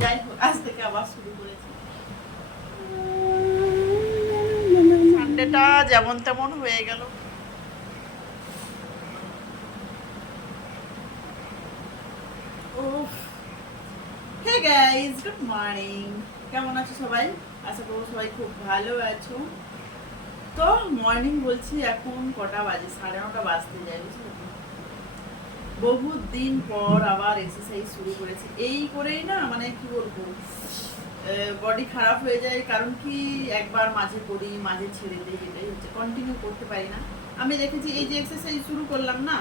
যাই হোক আজ থেকে আবার শুরু করেছি সানডেটা যেমন তেমন হয়ে গেল। হে গাইস গুড মর্নিং কেমন আছো সবাই? আশা করব সবাই খুব ভালো আছো। তো মর্নিং বলছি এখন কটা বাজে? সাড়ে নটা বাজতে যায়, বুঝলে? বহুত দিন পর আবার এক্সারসাইজ শুরু করেছি। এই করেই না মানে কি বলব? বডি খারাপ হয়ে যায়, কারণ কি একবার মাঝে করি, মাঝে ছেড়ে দিই, এটাই হচ্ছে। কন্টিনিউ করতে পারি না। আমি দেখেছি এই যে এক্সারসাইজ শুরু করলাম না,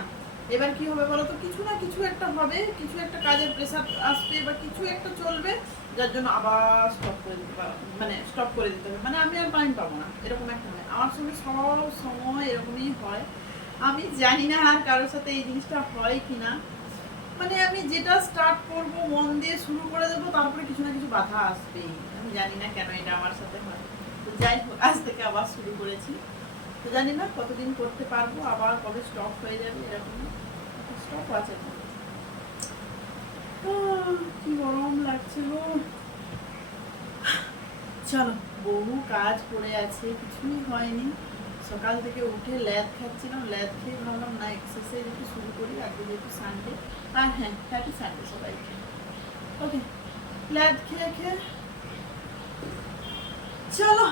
এবার কি হবে বলো তো কিছু না কিছু একটা হবে, কিছু একটা কাজের প্রেশার আসবে বা কিছু একটা চলবে, যার জন্য আবার স্টপ করে দিতে মানে স্টপ করে দিতে হবে। মানে আমি আর টাইম পাবো না, এরকম একটা হয়। আমার সঙ্গে সব সময় এরকমই হয়। আমি জানি না আর কারোর সাথে এই জিনিসটা হয় কি না মানে আমি যেটা স্টার্ট করব, মন দিয়ে শুরু করে দেবো, তারপরে কিছু না কিছু বাধা আসবেই। আমি জানি না কেন এটা আমার সাথে হয়। তো যাই হোক, আজ থেকে আবার শুরু করেছি। তো জানি না কতদিন করতে পারব, আবার কবে স্টপ হয়ে যাবে এরকম। স্টপ আছে। কি গরম লাগছে গো। চলো, বহু কাজ পড়ে আছে, কিছুই হয়নি। সকাল থেকে উঠে ল্যাদ খাচ্ছিলাম, ল্যাদ খেয়ে ভাবলাম, না এক্সারসাইজ একটু শুরু করি, আগে যেহেতু সানডে আর হ্যাঁ হ্যাপি সানডে সবাইকে। ওকে ল্যাদ খেয়ে খেয়ে চলো,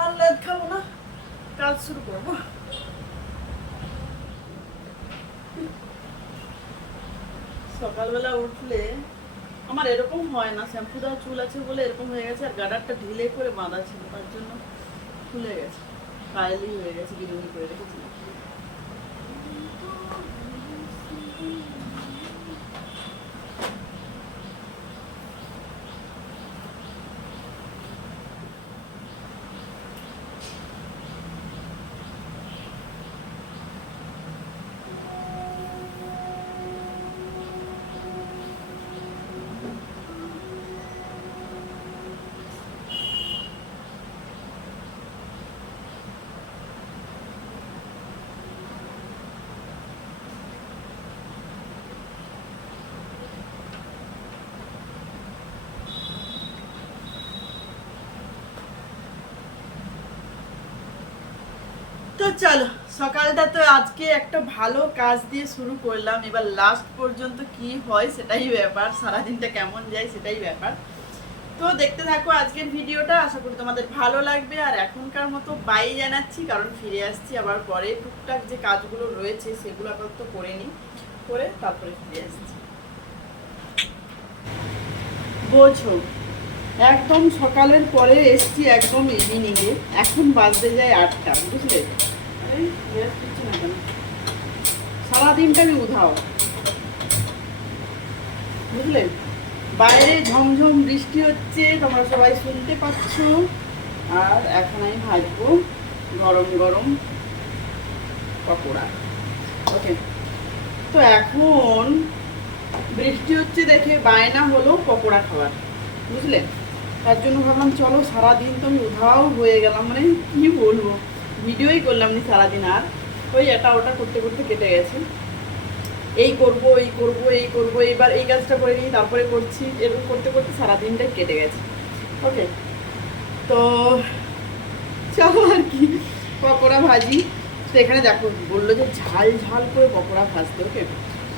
আর ল্যাদ খাব না, কাজ শুরু করব। সকালবেলা উঠলে আমার এরকম হয় না শ্যাম্পু দেওয়া চুল আছে বলে এরকম হয়ে গেছে, আর গাডারটা ঢিলে করে বাঁধা ছিল তার জন্য খুলে গেছে। কায়লি হয়ে গেছে বিরুনি করে রেখেছিলাম তো চলো, সকালটা তো আজকে একটা ভালো কাজ দিয়ে শুরু করলাম। এবার লাস্ট পর্যন্ত কি হয় সেটাই ব্যাপার, সারাদিনটা কেমন যায় সেটাই ব্যাপার। তো দেখতে থাকো আজকের ভিডিওটা, আশা করি তোমাদের ভালো লাগবে। আর এখনকার মতো বাই জানাচ্ছি, কারণ ফিরে আসছি আবার পরে। টুকটাক যে কাজগুলো রয়েছে সেগুলো আপাতত করে নিই, করে তারপরে ফিরে আসছি। বোঝো, একদম সকালের পরে এসছি একদম ইভিনিংয়ে এখন বাজতে যায় আটটা, বুঝলে? সারাদিনটা আমি উধাও। বুঝলে? বাইরে ঝমঝম বৃষ্টি হচ্ছে, তোমরা সবাই শুনতে পাচ্ছ। আর এখন আমি ভাজবো গরম গরম পকোড়া। ওকে তো এখন বৃষ্টি হচ্ছে দেখে বায়না হলো পকোড়া খাওয়ার। বুঝলে? তার জন্য ভাবলাম, চলো সারাদিন তো আমি উধাও হয়ে গেলাম মানে কি বলব? ভিডিওই করলাম নি সারাদিন আর। ওই এটা ওটা করতে করতে কেটে গেছে। এই করব এই করব এই করব, এইবার এই কাজটা করে নিই, তারপরে করছি। এরকম করতে করতে সারাদিনটাই কেটে গেছে। ওকে তো চলো আর কি, পকোড়া ভাজি। তো এখানে দেখো, বলল যে ঝাল ঝাল করে পকোড়া ভাজতে ওকে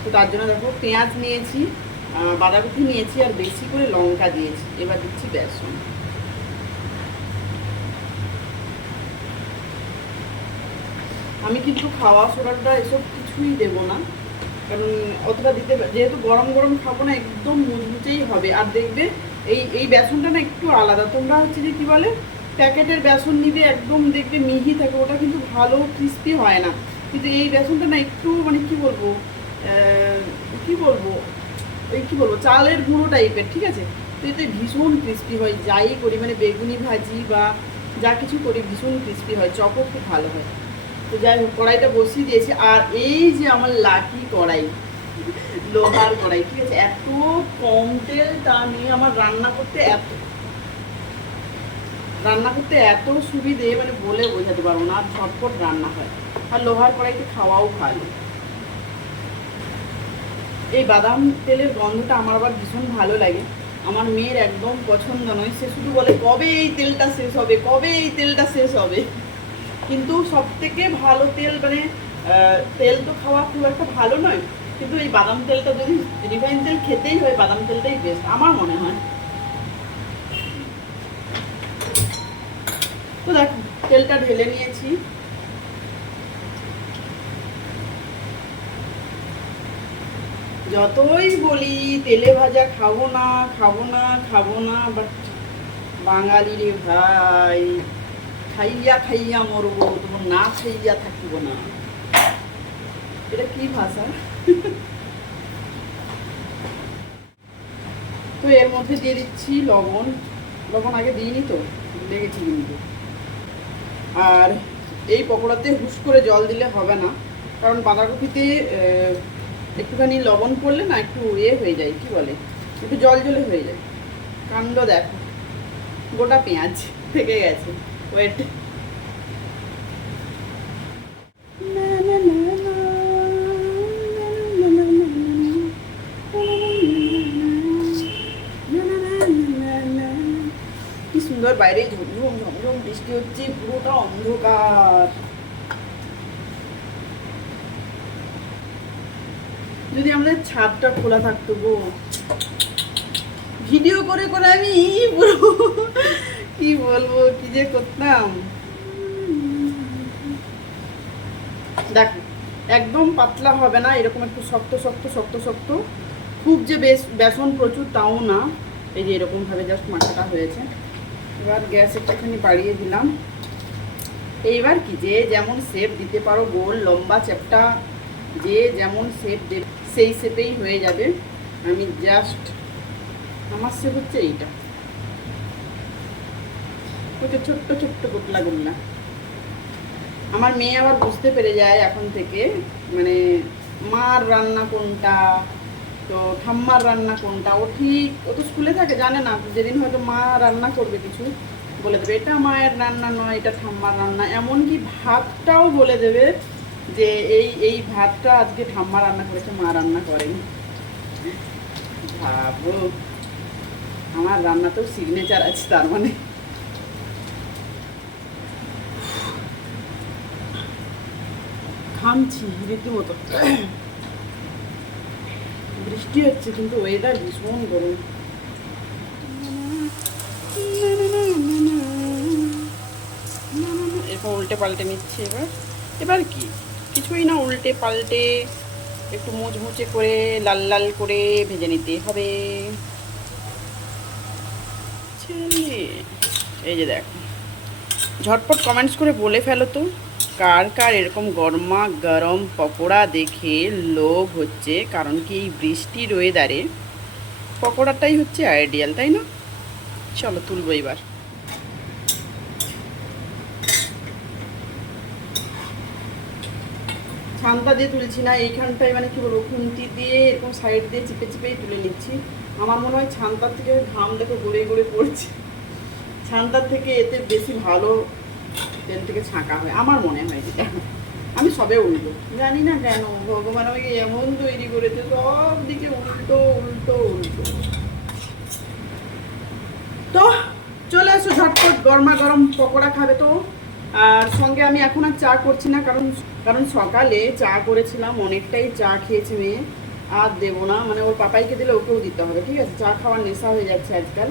তো তার জন্য দেখো পেঁয়াজ নিয়েছি বাঁধাকপি নিয়েছি, আর বেশি করে লঙ্কা দিয়েছি। এবার দিচ্ছি বেসন। আমি কিন্তু খাওয়া, সোডাটা এসব কিছুই দেবো না। কারণ অতটা দিতে যেহেতু গরম গরম খাব না, একদম মুচমুচেই হবে। আর দেখবে এই এই বেসনটা না একটু আলাদা। তোমরা হচ্ছে যে কী বলে, প্যাকেটের বেসন নিবে একদম দেখবে মিহি থাকে, ওটা কিন্তু ভালো ক্রিস্পি হয় না। কিন্তু এই বেসনটা না একটু মানে কি বলব কি বলব, ওই কী বলব, চালের গুঁড়ো টাইপের, ঠিক আছে? তো এতে ভীষণ ক্রিস্পি হয়, যাই করি মানে বেগুনি ভাজি বা যা কিছু করি, ভীষণ ক্রিস্পি হয়, চপও খুব ভালো হয়। তো যাই হোক, কড়াইটা বসিয়ে দিয়েছি। আর এই যে আমার লাকি কড়াই, লোহার কড়াই, ঠিক আছে? এত কম তেল তা নিয়ে আমার রান্না করতে এত রান্না করতে এত সুবিধে মানে বলে বোঝাতে পারব না, আর ঝটপট রান্না হয়। আর লোহার কড়াইতে খাওয়াও ভালো। এই বাদাম তেলের গন্ধটা আমার আবার ভীষণ ভালো লাগে। আমার মেয়ের একদম পছন্দ নয়। সে শুধু বলে, কবে এই তেলটা শেষ হবে? কবে এই তেলটা শেষ হবে? কিন্তু সব থেকে ভালো তেল মানে তেল তো খাওয়া খুব একটা ভালো নয়, কিন্তু এই বাদাম তেলটা যদি রিফাইন তেল খেতেই হয়, বাদাম তেলটাই বেস্ট আমার মনে হয়। তো দেখো, তেলটা ঢেলে নিয়েছি। যতই বলি তেলে ভাজা খাব না খাব না খাব না বাট ভাই। খাইয়া খাইয়া মরবো তোমার না খাইয়া থাকিব না। এটা কি ভাষা? তো এর মধ্যে দিয়ে দিচ্ছি লবণ। লবণ আগে দিইনি তো লেগেছি কিন্তু আর এই পকোড়াতে হুস করে জল দিলে হবে না, কারণ বাঁধাকপিতে একটুখানি লবণ পড়লে না একটু ইয়ে হয়ে যায়, কি বলে? একটু জল জলে হয়ে যায়। কাণ্ড দেখো। গোটা পেঁয়াজ থেকে গেছে। ওয়েট বাইরে ঝমঝম ঝমঝম বৃষ্টি হচ্ছে, পুরোটা অন্ধকার। যদি আমাদের ছাদটা খোলা থাকতো গো। ভিডিও করে করে আমি পুরো কি বলব, কি যে করতাম? দেখো, একদম পাতলা হবে না, এরকম একটু শক্ত শক্ত শক্ত শক্ত। খুব যে বেশ, বেসন প্রচুর, তাও না। এই যে এরকমভাবে জাস্ট মাখাটা হয়েছে। এবার গ্যাস একটুখানি বাড়িয়ে দিলাম। এইবার কি, যে যেমন শেপ দিতে পারো, গোল, লম্বা চ্যাপটা যে যেমন শেপ দেবে, সেই শেপেই হয়ে যাবে। আমি জাস্ট আমার শেপ হচ্ছে এইটা। ওটা ছোট্ট ছোট্ট গোল্লা আমার মেয়ে আবার বুঝতে পেরে যায় এখন থেকে মানে মার রান্না কোনটা, তো ঠাম্মার রান্না কোনটা, ও ঠিক, ও তো স্কুলে থাকে, জানে না, যেদিন হয়তো মা রান্না করবে কিছু, বলে দেবে, এটা মায়ের রান্না নয়, এটা ঠাম্মার রান্না। এমনকি ভাতটাও বলে দেবে যে, এই এই ভাতটা আজকে ঠাম্মা রান্না করেছে, মা রান্না করেনি। ভাবো, আমার রান্নাতেও সিগনেচার আছে তার মানে। ঘামছি রীতিমতো বৃষ্টি হচ্ছে কিন্তু ওয়েদার ভীষণ গরম এরকম উল্টে পাল্টে নিচ্ছি এবার এবার কি কিছুই না উল্টে পাল্টে একটু মুচমুচে করে লাল লাল করে ভেজে নিতে হবে এই যে দেখো ঝটপট কমেন্টস করে বলে ফেলো তো। কার কার এরকম গরমা গরম পকোড়া দেখে লোভ হচ্ছে? কারণ কি এই বৃষ্টির ওয়েদারে পকোড়াটাই হচ্ছে আইডিয়াল তাই না? চলো তুলবো এবার। ছানটা দিয়ে তুলছি না, এইখানটায় মানে কি বলব, খুন্তি দিয়ে এরকম সাইড দিয়ে চিপে চিপেই তুলে নিচ্ছি। আমার মনে হয় ছানটার থেকে ঘাম দেখো গড়ে গড়ে পড়ছে। ছানটার থেকে এতে বেশি ভালো তেল থেকে ছাঁকা হয়, আমার মনে হয় যেটা। আমি সবে উল্টো। জানি না কেন, ভগবান আমাকে এমন তৈরি করেছে, সব দিকে উল্টো উল্টো উল্টো। তো, চলে আসো ঝটপট, গরমা গরম পকোড়া খাবে তো। আর সঙ্গে আমি এখন আর চা করছি না, কারণ কারণ সকালে চা করেছিলাম, অনেকটাই চা খেয়েছে মেয়ে। আর দেবো না মানে ওর পাপাইকে দিলে ওকেও দিতে হবে, ঠিক আছে? চা খাওয়ার নেশা হয়ে যাচ্ছে আজকাল।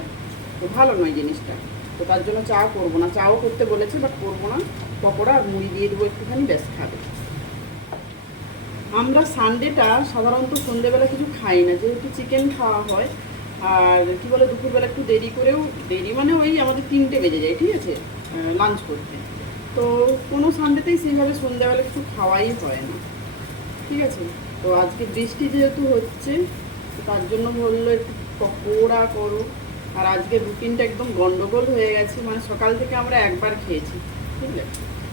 তো ভালো নয় জিনিসটা। তো তার জন্য চা করব না। চাও করতে বলেছে বাট করব না। পকোড়া আর মুড়ি দিয়ে দেবো একটুখানি, ব্যাস খাবে। আমরা সানডেটা সাধারণত সন্ধেবেলা কিছু খাই না, যেহেতু চিকেন খাওয়া হয়। আর কি বলে, দুপুরবেলা একটু দেরি করেও, দেরি মানে ওই আমাদের তিনটে বেজে যায়, ঠিক আছে? লাঞ্চ করতে। তো কোনো সানডেতেই সেইভাবে সন্ধ্যাবেলা কিছু খাওয়াই হয় না, ঠিক আছে? তো আজকে বৃষ্টি যেহেতু হচ্ছে তার জন্য বলল একটু পকোড়া করো। আর আজকে রুটিনটা একদম গন্ডগোল হয়ে গেছে মানে সকাল থেকে আমরা একবার খেয়েছি, বুঝলে?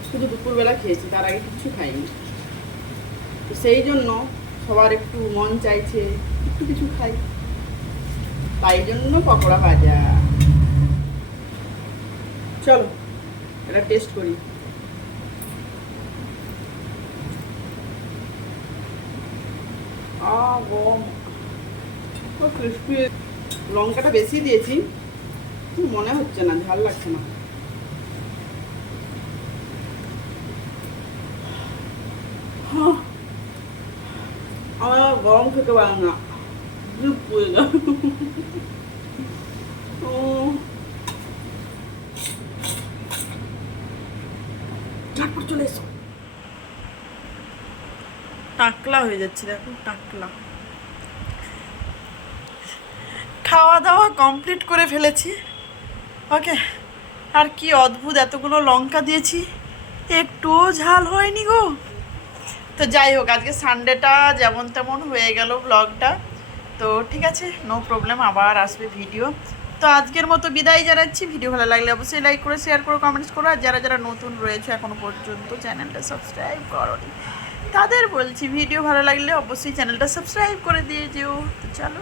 শুধু দুপুরবেলা খেয়েছি, তার আগে কিছু খাইনি। তো সেই জন্য সবার একটু মন চাইছে, একটু কিছু খাই। তাই জন্য পকোড়া ভাজা। চলো, এটা টেস্ট করি। আ গম ক্রিস্পি লঙ্কাটা বেশি দিয়েছি। মনে হচ্ছে না, ঝাল লাগছে না। আমার গরম খেতে পারে না। ও। চলে টাকলা হয়ে যাচ্ছে দেখো, টাকলা। খাওয়া দাওয়া কমপ্লিট করে ফেলেছি। ওকে, আর কি অদ্ভুত, এতগুলো লঙ্কা দিয়েছি। একটুও ঝাল হয়নি গো। তো যাই হোক, আজকে সানডেটা যেমন তেমন হয়ে গেল ব্লগটা তো ঠিক আছে নো প্রবলেম আবার আসবে ভিডিও তো আজকের মতো বিদায় জানাচ্ছি। ভিডিও ভালো লাগলে অবশ্যই লাইক করে শেয়ার করো কমেন্টস করো। আর যারা যারা নতুন রয়েছে এখনও পর্যন্ত চ্যানেলটা সাবস্ক্রাইব করোনি, তাদের বলছি ভিডিও ভালো লাগলে অবশ্যই চ্যানেলটা সাবস্ক্রাইব করে দিয়ে যেও। তো চলো